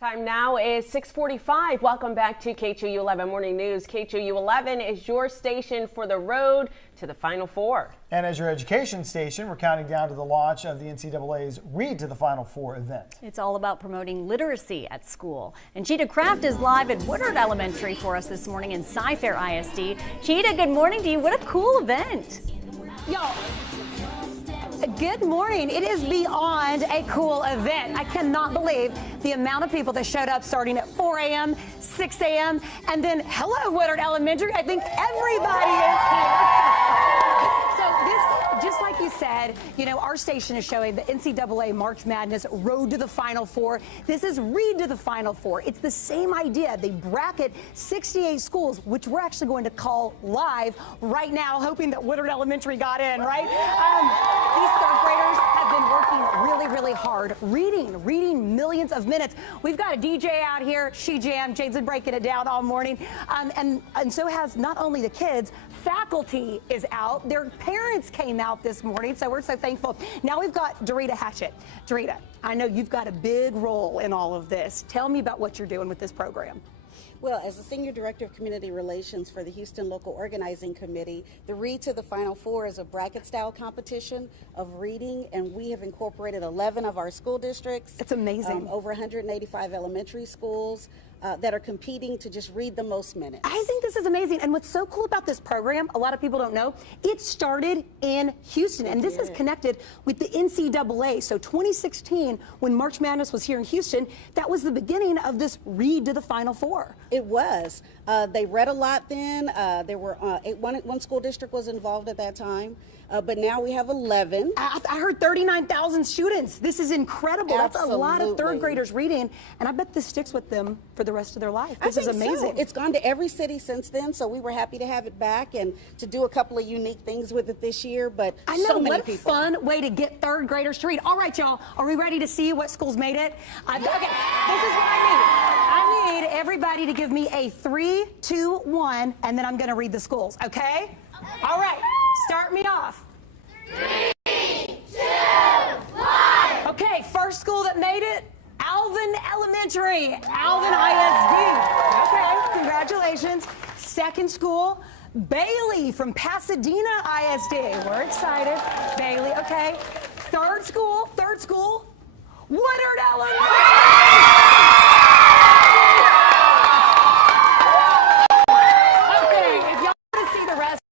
Time now is 6:45. Welcome back to KHOU 11 Morning News. KHOU 11 is your station for the road to the Final Four. And as your education station, we're counting down to the launch of the NCAA's Read to the Final Four event. It's all about promoting literacy at school. And Cheetah Craft is live at Woodard Elementary for us this morning in Cy-Fair ISD. Cheetah, good morning to you. What a cool event. Y'all, good morning. It is beyond a cool event. I cannot believe the amount of people that showed up starting at 4 a.m., 6 a.m., and then hello, Woodard Elementary. I think everybody is here. So this, just like you said, you know, our station is showing the NCAA March Madness Road to the Final Four. This is Read to the Final Four. It's the same idea. They bracket 68 schools, which we're actually going to call live right now, hoping that Woodard Elementary got in, right? These third graders have been working really hard, reading millions of minutes. We've got a DJ out here, She Jam. Jade's been breaking it down all morning. And so has not only the kids, faculty is out. Their parents came out this morning, so we're so thankful. Now we've got Dorita Hatchett. Dorita, I know you've got a big role in all of this. Tell me about what you're doing with this program. Well, as the Senior Director of Community Relations for the Houston Local Organizing Committee, the Read to the Final Four is a bracket-style competition of reading, and we have incorporated 11 of our school districts. It's amazing. Over 185 elementary schools that are competing to just read the most minutes. I think this is amazing. And what's so cool about this program, a lot of people don't know, it started in Houston. And this is connected with the NCAA. So 2016, when March Madness was here in Houston, that was the beginning of this Read to the Final Four. It was. They read a lot then. There were one school district was involved at that time. But now we have 11. I heard 39,000 students. This is incredible. Absolutely. That's a lot of third graders reading. And I bet this sticks with them for the rest of their life. This is amazing. So. It's gone to every city since then, so we were happy to have it back and to do a couple of unique things with it this year. But I know, so many what a people. fun way to get third graders to read. All right, y'all, are we ready to see what schools made it? Okay, this is what I need. I need everybody to give me a 3, 2, 1, and then I'm going to read the schools, okay? All right, start me off. 3, 2, 1. Okay, first school that made it, Alvin Elementary, Alvin ISD. Okay, congratulations. Second school, Bailey from Pasadena ISD. We're excited. Bailey, okay. Third school, Woodard Elementary.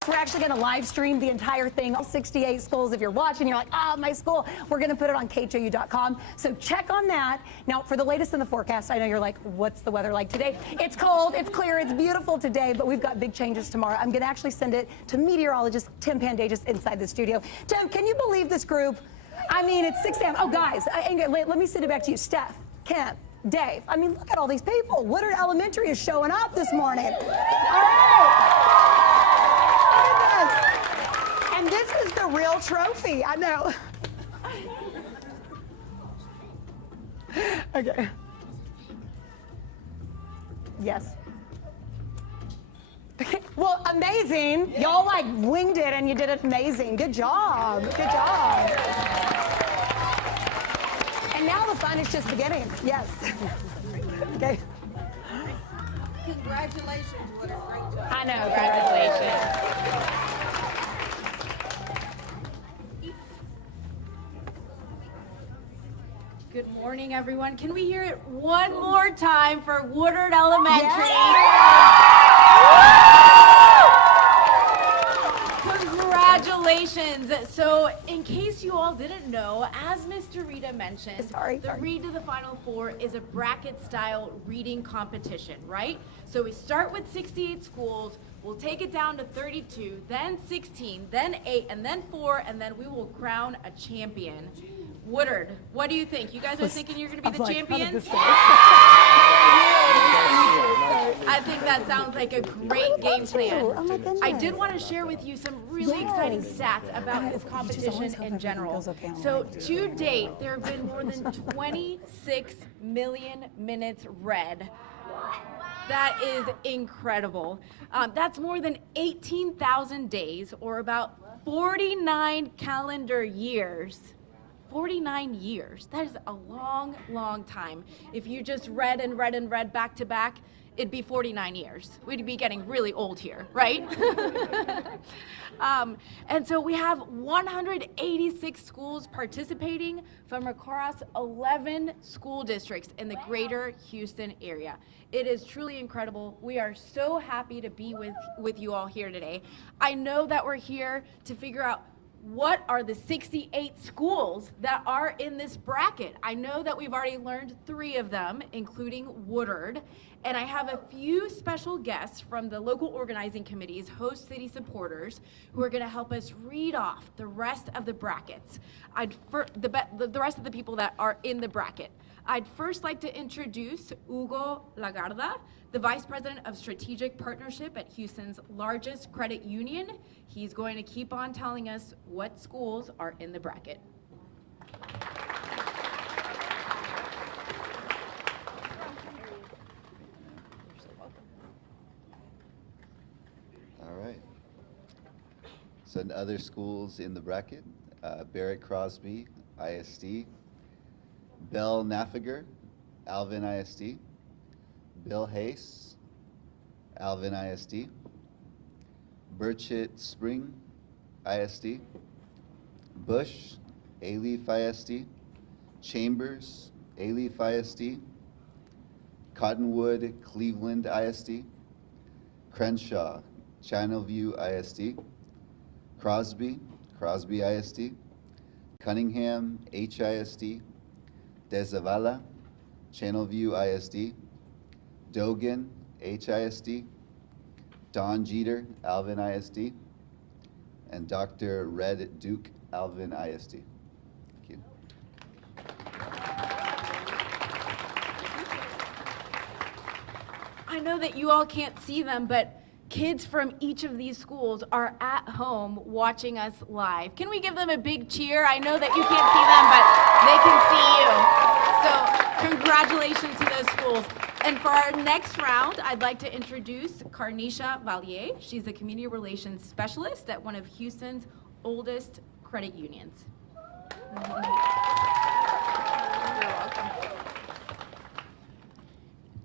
We're actually going to live stream the entire thing, all 68 schools. If you're watching, you're like, my school, we're going to put it on KHOU.com. So check on that. Now, for the latest in the forecast, I know you're like, what's the weather like today? It's cold, it's clear, it's beautiful today, but we've got big changes tomorrow. I'm going to actually send it to meteorologist Tim Pandages inside the studio. Tim, can you believe this group? I mean, it's 6 a.m. Oh, guys, let me send it back to you. Steph, Kim, Dave. I mean, look at all these people. Woodard Elementary is showing up this morning. All right. And this is the real trophy. I know. Okay. Yes. Okay. Well, amazing. Y'all like winged it and you did it amazing. Good job. Good job. And now the fun is just beginning. Yes. Okay. Congratulations, what a great job. I know. Congratulations. Good morning, everyone. Can we hear it one more time for Woodard Elementary? Congratulations. So, in case you all didn't know, as Mr. Rita mentioned, the Read to the Final Four is a bracket-style reading competition, right? So we start with 68 schools, we'll take it down to 32, then 16, then 8, and then 4, and then we will crown a champion. Woodard, what do you think? You guys are thinking you're going to be the champions? I think that sounds like a great game plan. Oh my goodness. I did want to share with you some really exciting stats about this competition in general. So to date, there have been more than 26 million minutes read. That is incredible. That's more than 18,000 days, or about 49 calendar years 49 years. That is a long, long time. If you just read and read and read back to back, it'd be 49 years. We'd be getting really old here, right? And so we have 186 schools participating from across 11 school districts in the greater Houston area. It is truly incredible. We are so happy to be with you all here today. I know that we're here to figure out what are the 68 schools that are in this bracket. I know that we've already learned 3 of them, including Woodard. And I have a few special guests from the local organizing committees, host city supporters, who are going to help us read off the rest of the brackets. The rest of the people that are in the bracket. I'd first like to introduce Hugo Lagarda, the Vice President of Strategic Partnership at Houston's largest credit union. He's going to keep on telling us what schools are in the bracket. All right. So other schools in the bracket, Barrett Crosby, ISD, Bell Nafiger, Alvin ISD, Bill Hayes, Alvin ISD, Burchett Spring, ISD, Bush, Alief ISD, Chambers, Alief ISD, Cottonwood, Cleveland ISD, Crenshaw, Channelview ISD, Crosby, Crosby ISD, Cunningham, HISD, Dezavala, Channelview ISD, Dogan, HISD, Don Jeter, Alvin ISD, and Dr. Red Duke, Alvin ISD. Thank you. I know that you all can't see them, but kids from each of these schools are at home watching us live. Can we give them a big cheer? I know that you can't see them, but they can see you. So congratulations to those schools. And for our next round, I'd like to introduce Carnisha Valier. She's a community relations specialist at one of Houston's oldest credit unions. You're welcome.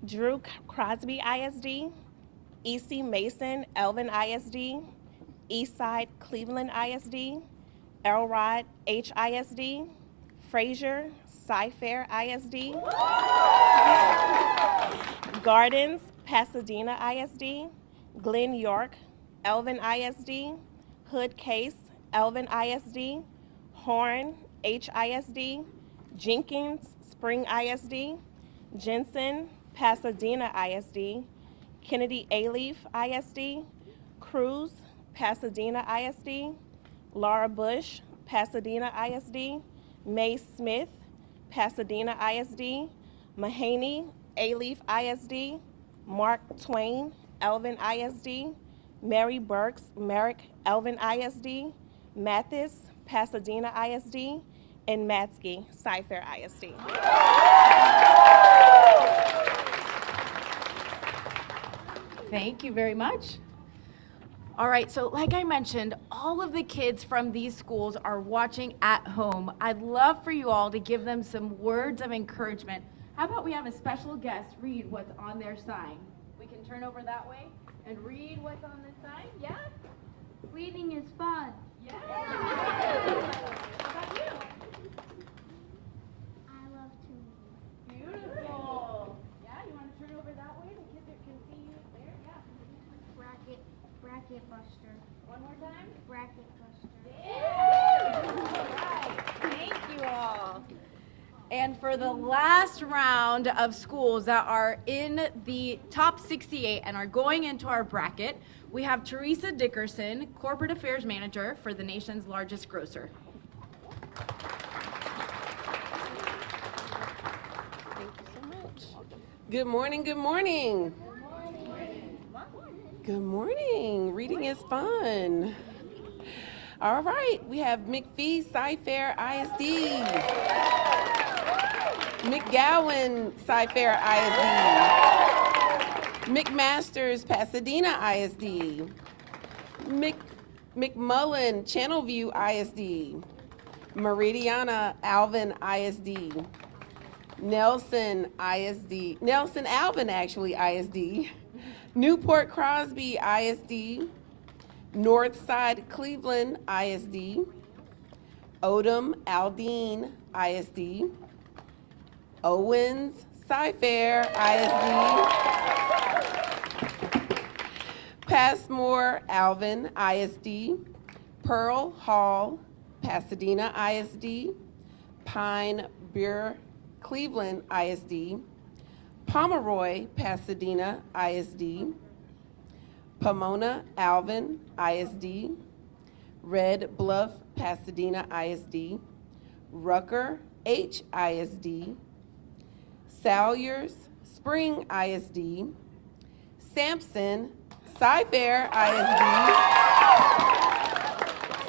Drew Crosby ISD, E.C. Mason, Elvin ISD, Eastside Cleveland ISD, Elrod HISD, Frazier Cy-Fair ISD, Gardens Pasadena ISD, Glen York Elvin ISD, Hood Case Elvin ISD, Horn HISD, Jenkins Spring ISD, Jensen Pasadena ISD, Kennedy Alief ISD, Cruz Pasadena ISD, Laura Bush Pasadena ISD, May Smith Pasadena ISD, Mahaney Alief ISD, Mark Twain Elvin ISD, Mary Burks Merrick Elvin ISD, Mathis Pasadena ISD, and Matsky Cy-Fair ISD. Thank you very much. All right, so like I mentioned, all of the kids from these schools are watching at home. I'd love for you all to give them some words of encouragement. How about we have a special guest read what's on their sign? We can turn over that way and read what's on this sign, yeah? Reading is fun. Yeah. How about you? I love to read. Beautiful. Yeah, you want to turn over that way? The kids can see you there, yeah. Bracket buster. One more time. Bracket buster. Yeah. All right. Thank you all. And for the last round of schools that are in the top 68 and are going into our bracket, we have Teresa Dickerson, Corporate Affairs Manager for the nation's largest grocer. Thank you so much. Good morning, good morning. Good morning. Reading is fun. All right, we have McPhee Cy-Fair ISD. McGowan Cy-Fair ISD. McMasters Pasadena ISD. McMullen Channelview ISD. Meridiana Alvin ISD, Nelson ISD, Nelson Alvin actually ISD, Newport Crosby ISD, Northside Cleveland ISD, Odom Aldine ISD, Owens Sci-Fair ISD, Passmore Alvin ISD, Pearl Hall Pasadena ISD, Pine Beer Cleveland ISD, Pomeroy Pasadena ISD, Pomona Alvin ISD, Red Bluff Pasadena ISD, Rucker HISD, Salyers Spring ISD, Sampson Sci-Fair ISD,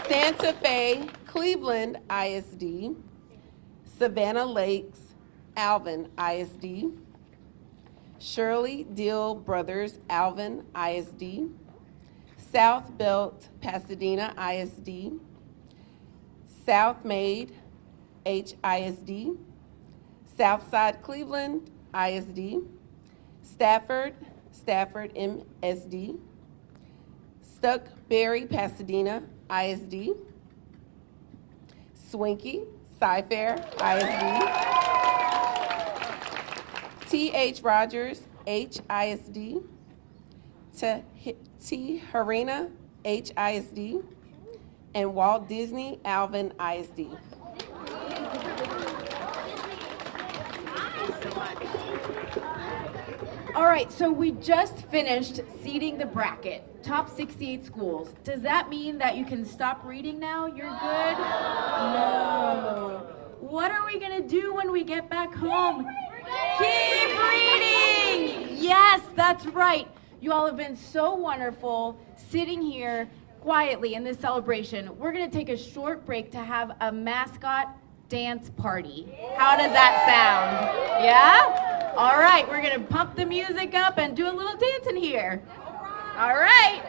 Santa Fe Cleveland ISD, Savannah Lakes Alvin ISD, Shirley Dill Brothers Alvin ISD, South Belt Pasadena ISD, South Maid HISD, Southside Cleveland ISD, Stafford MSD, Stuckberry Pasadena ISD, Swinky Sci-Fair ISD, T.H. Rogers HISD, T. Harina HISD, and Walt Disney Alvin ISD. All right, so we just finished seeding the bracket, top 68 schools. Does that mean that you can stop reading now? You're good? No. What are we gonna do when we get back home? Keep reading! Yes, that's right. You all have been so wonderful sitting here quietly in this celebration. We're gonna take a short break to have a mascot dance party. How does that sound? Yeah? All right, we're gonna pump the music up and do a little dancing here. All right.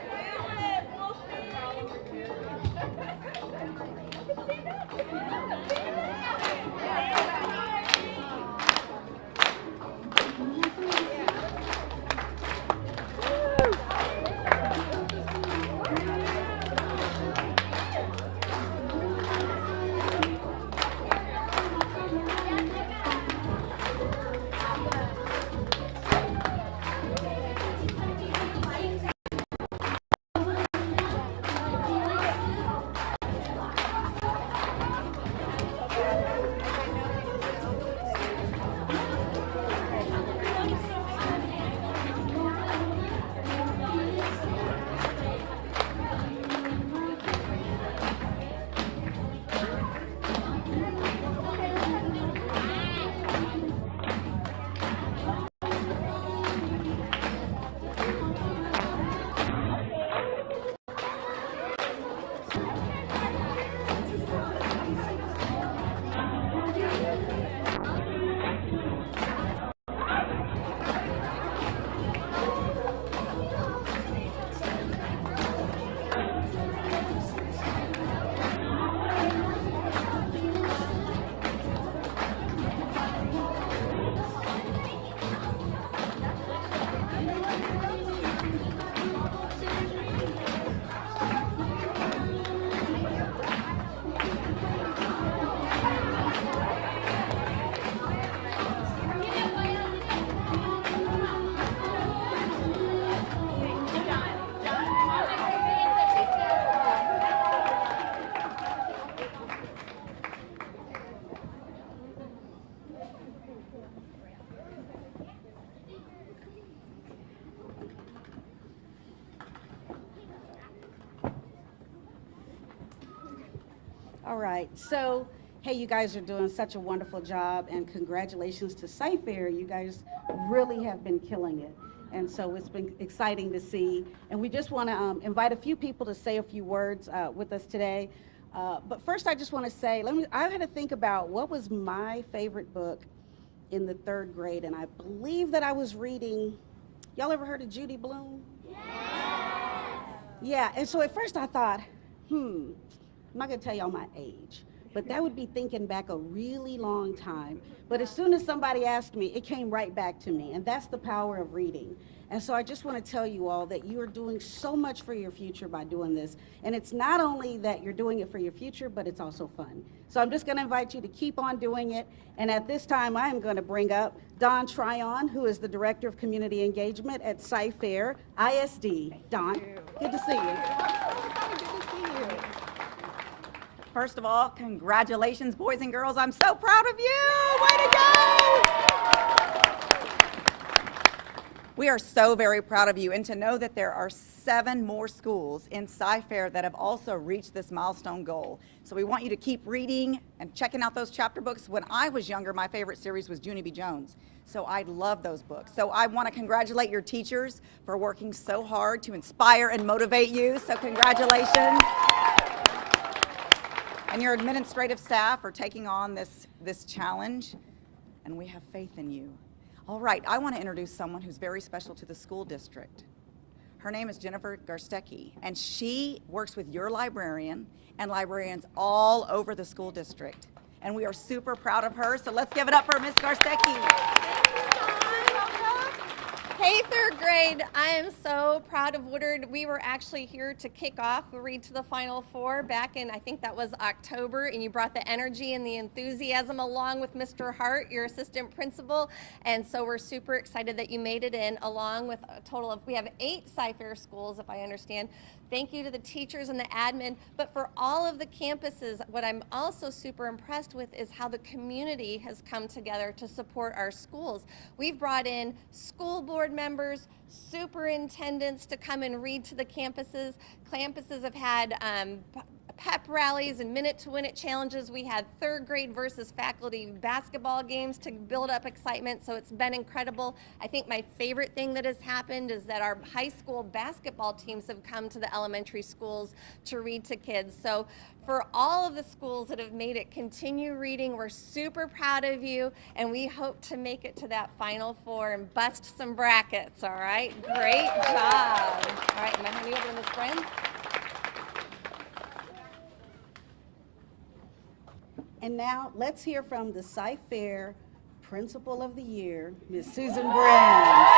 All right, so, hey, you guys are doing such a wonderful job, and congratulations to Sci-Fair. You guys really have been killing it. And so it's been exciting to see. And we just want to invite a few people to say a few words with us today. But first, I just want to say, I had to think about what was my favorite book in the 3rd grade, and I believe that I was reading, y'all ever heard of Judy Blume? Yeah, and so at first I thought, I'm not gonna tell y'all my age, but that would be thinking back a really long time. But as soon as somebody asked me, it came right back to me, and that's the power of reading. And so I just want to tell you all that you are doing so much for your future by doing this. And it's not only that you're doing it for your future, but it's also fun. So I'm just going to invite you to keep on doing it. And at this time, I am going to bring up Don Tryon, who is the Director of Community Engagement at Sci-Fair ISD. Don, good to see you. Good to see you. First of all, congratulations, boys and girls. I'm so proud of you. Way to go! We are so very proud of you, and to know that there are 7 more schools in Sci-Fair that have also reached this milestone goal. So we want you to keep reading and checking out those chapter books. When I was younger, my favorite series was Junie B. Jones. So I love those books. So I want to congratulate your teachers for working so hard to inspire and motivate you. So congratulations. And your administrative staff for taking on this challenge. And we have faith in you. All right, I want to introduce someone who's very special to the school district. Her name is Jennifer Garstecki, and she works with your librarian and librarians all over the school district. And we are super proud of her, so let's give it up for Ms. Garstecki. Hey, 3rd grade, I am so proud of Woodard. We were actually here to kick off Read to the Final Four back in, I think that was October, and you brought the energy and the enthusiasm along with Mr. Hart, your assistant principal, and so we're super excited that you made it in, along with a total of, we have 8 Sci-Fair schools, if I understand. Thank you to the teachers and the admin, but for all of the campuses, what I'm also super impressed with is how the community has come together to support our schools. We've brought in school board members, superintendents to come and read to the campuses. Campuses have had pep rallies and minute to win it challenges. We had 3rd grade versus faculty basketball games to build up excitement, so it's been incredible. I think my favorite thing that has happened is that our high school basketball teams have come to the elementary schools to read to kids. So for all of the schools that have made it, continue reading. We're super proud of you, and we hope to make it to that Final Four and bust some brackets, all right? Great job. All right, I'm gonna hand you over to Ms. Friends. And now let's hear from the Sci-Fair Principal of the Year, Ms. Susan Brands.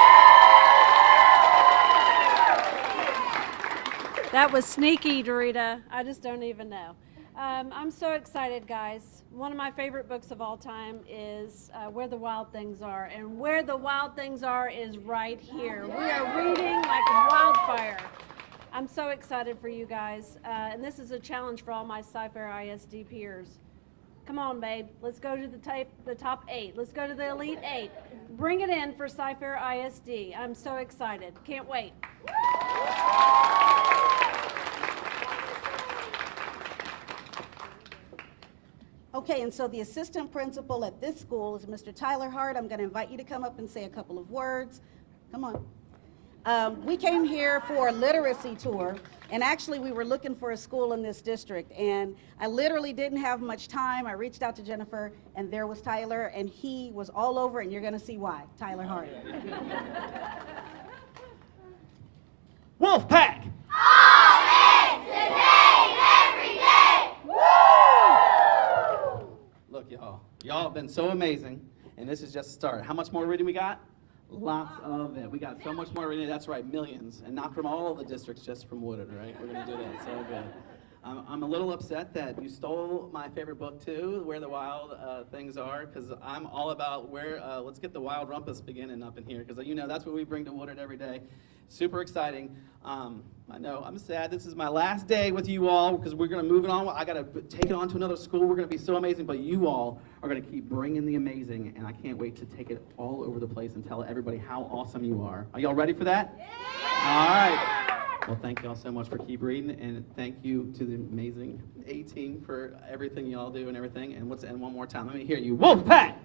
That was sneaky, Dorita. I just don't even know. I'm so excited, guys. One of my favorite books of all time is Where the Wild Things Are. And Where the Wild Things Are is right here. We are reading like wildfire. I'm so excited for you guys. And this is a challenge for all my Sci-Fair ISD peers. Come on, babe. Let's go to the top 8. Let's go to the Elite 8. Bring it in for Sci-Fair ISD. I'm so excited. Can't wait. Okay, and so the assistant principal at this school is Mr. Tyler Hart. I'm going to invite you to come up and say a couple of words. Come on. We came here for a literacy tour, and actually we were looking for a school in this district, and I literally didn't have much time. I reached out to Jennifer, and there was Tyler, and he was all over it, and you're going to see why. Tyler Hart. Wolfpack! All in today, every day. Woo! Look, y'all have been so amazing, and this is just a start. How much more reading we got? Lots of it. We got so much more reading. That's right, millions, and not from all the districts, just from Woodard, right? We're gonna do that. So good. I'm a little upset that you stole my favorite book too, Where the Wild Things Are, because I'm all about where. Let's get the wild rumpus beginning up in here, because you know that's what we bring to Woodard every day. Super exciting. I know I'm sad. This is my last day with you all because we're gonna move it on. I gotta take it on to another school. We're gonna be so amazing, but you all are gonna keep bringing the amazing, and I can't wait to take it all over the place and tell everybody how awesome you are. Are y'all ready for that? Yeah. All right. Well, thank y'all so much for keep reading, and thank you to the amazing A team for everything y'all do and everything. And let's end one more time. Let me hear you. Wolfpack!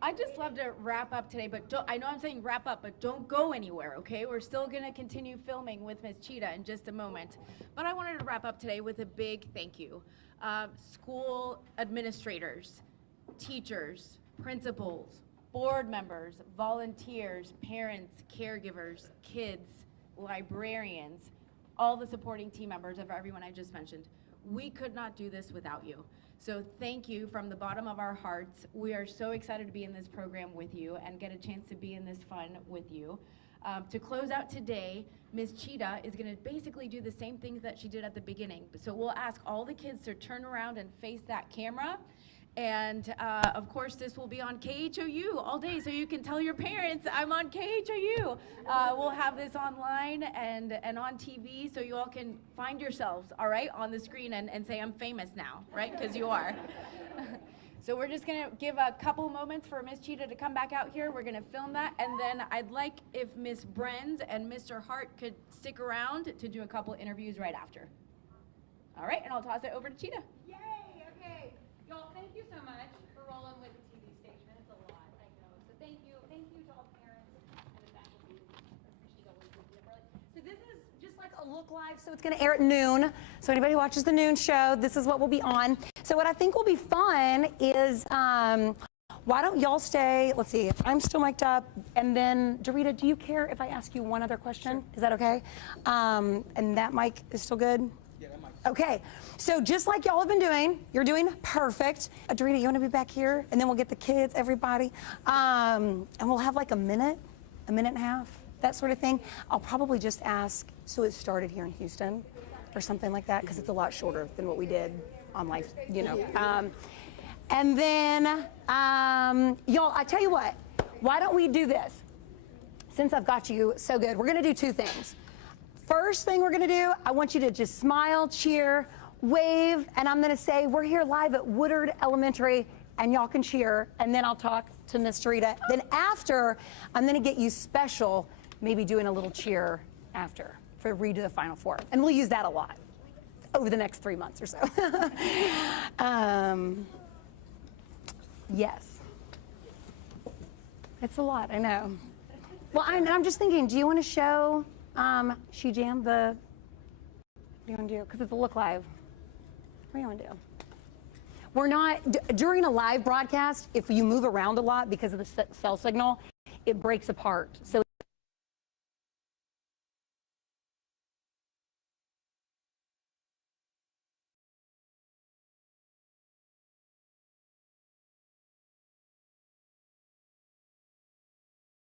I just love to wrap up today, but I know I'm saying wrap up, but don't go anywhere, okay? We're still gonna continue filming with Ms. Cheetah in just a moment. But I wanted to wrap up today with a big thank you. School administrators, teachers, principals, board members, volunteers, parents, caregivers, kids, librarians, all the supporting team members of everyone I just mentioned. We could not do this without you. So thank you from the bottom of our hearts. We are so excited to be in this program with you and get a chance to be in this fun with you. To close out today, Ms. Cheetah is going to basically do the same things that she did at the beginning. So we'll ask all the kids to turn around and face that camera. And of course, this will be on KHOU all day, so you can tell your parents, I'm on KHOU. We'll have this online and on TV, so you all can find yourselves, all right, on the screen and say, I'm famous now, right, because you are. So we're just going to give a couple moments for Ms. Cheetah to come back out here. We're going to film that, and then I'd like if Ms. Brenz and Mr. Hart could stick around to do a couple interviews right after. All right, and I'll toss it over to Cheetah. Yay, okay. Y'all, thank you so much for rolling with the TV station. It's a lot, I know. So thank you to all parents and the faculty. She's always looking at early. So this is just like a look live. So it's going to air at noon. So anybody who watches the noon show, this is what will be on. So what I think will be fun is, why don't y'all stay? Let's see. I'm still mic'd up, and then Dorita, do you care if I ask you one other question? Sure. Is that okay? And that mic is still good. Okay, so just like y'all have been doing, you're doing perfect. Dorita, you want to be back here? And then we'll get the kids, everybody. And we'll have like a minute and a half, that sort of thing. I'll probably just ask, so it started here in Houston or something like that, because it's a lot shorter than what we did on live, you know. And then, y'all, I tell you what, why don't we do this? Since I've got you so good, we're going to do two things. First thing we're going to do, I want you to just smile, cheer, wave, and I'm going to say we're here live at Woodard Elementary, and y'all can cheer, and then I'll talk to Miss Dorita. Then after, I'm going to get you special, maybe doing a little cheer after for read to the Final Four, and we'll use that a lot over the next 3 months or so. Yes. It's a lot, I know. Well, I'm just thinking, do you want to show She Jam the, what do you want to do? Because it's a look live. What do you want to do? We're not, during a live broadcast, if you move around a lot because of the cell signal, it breaks apart. So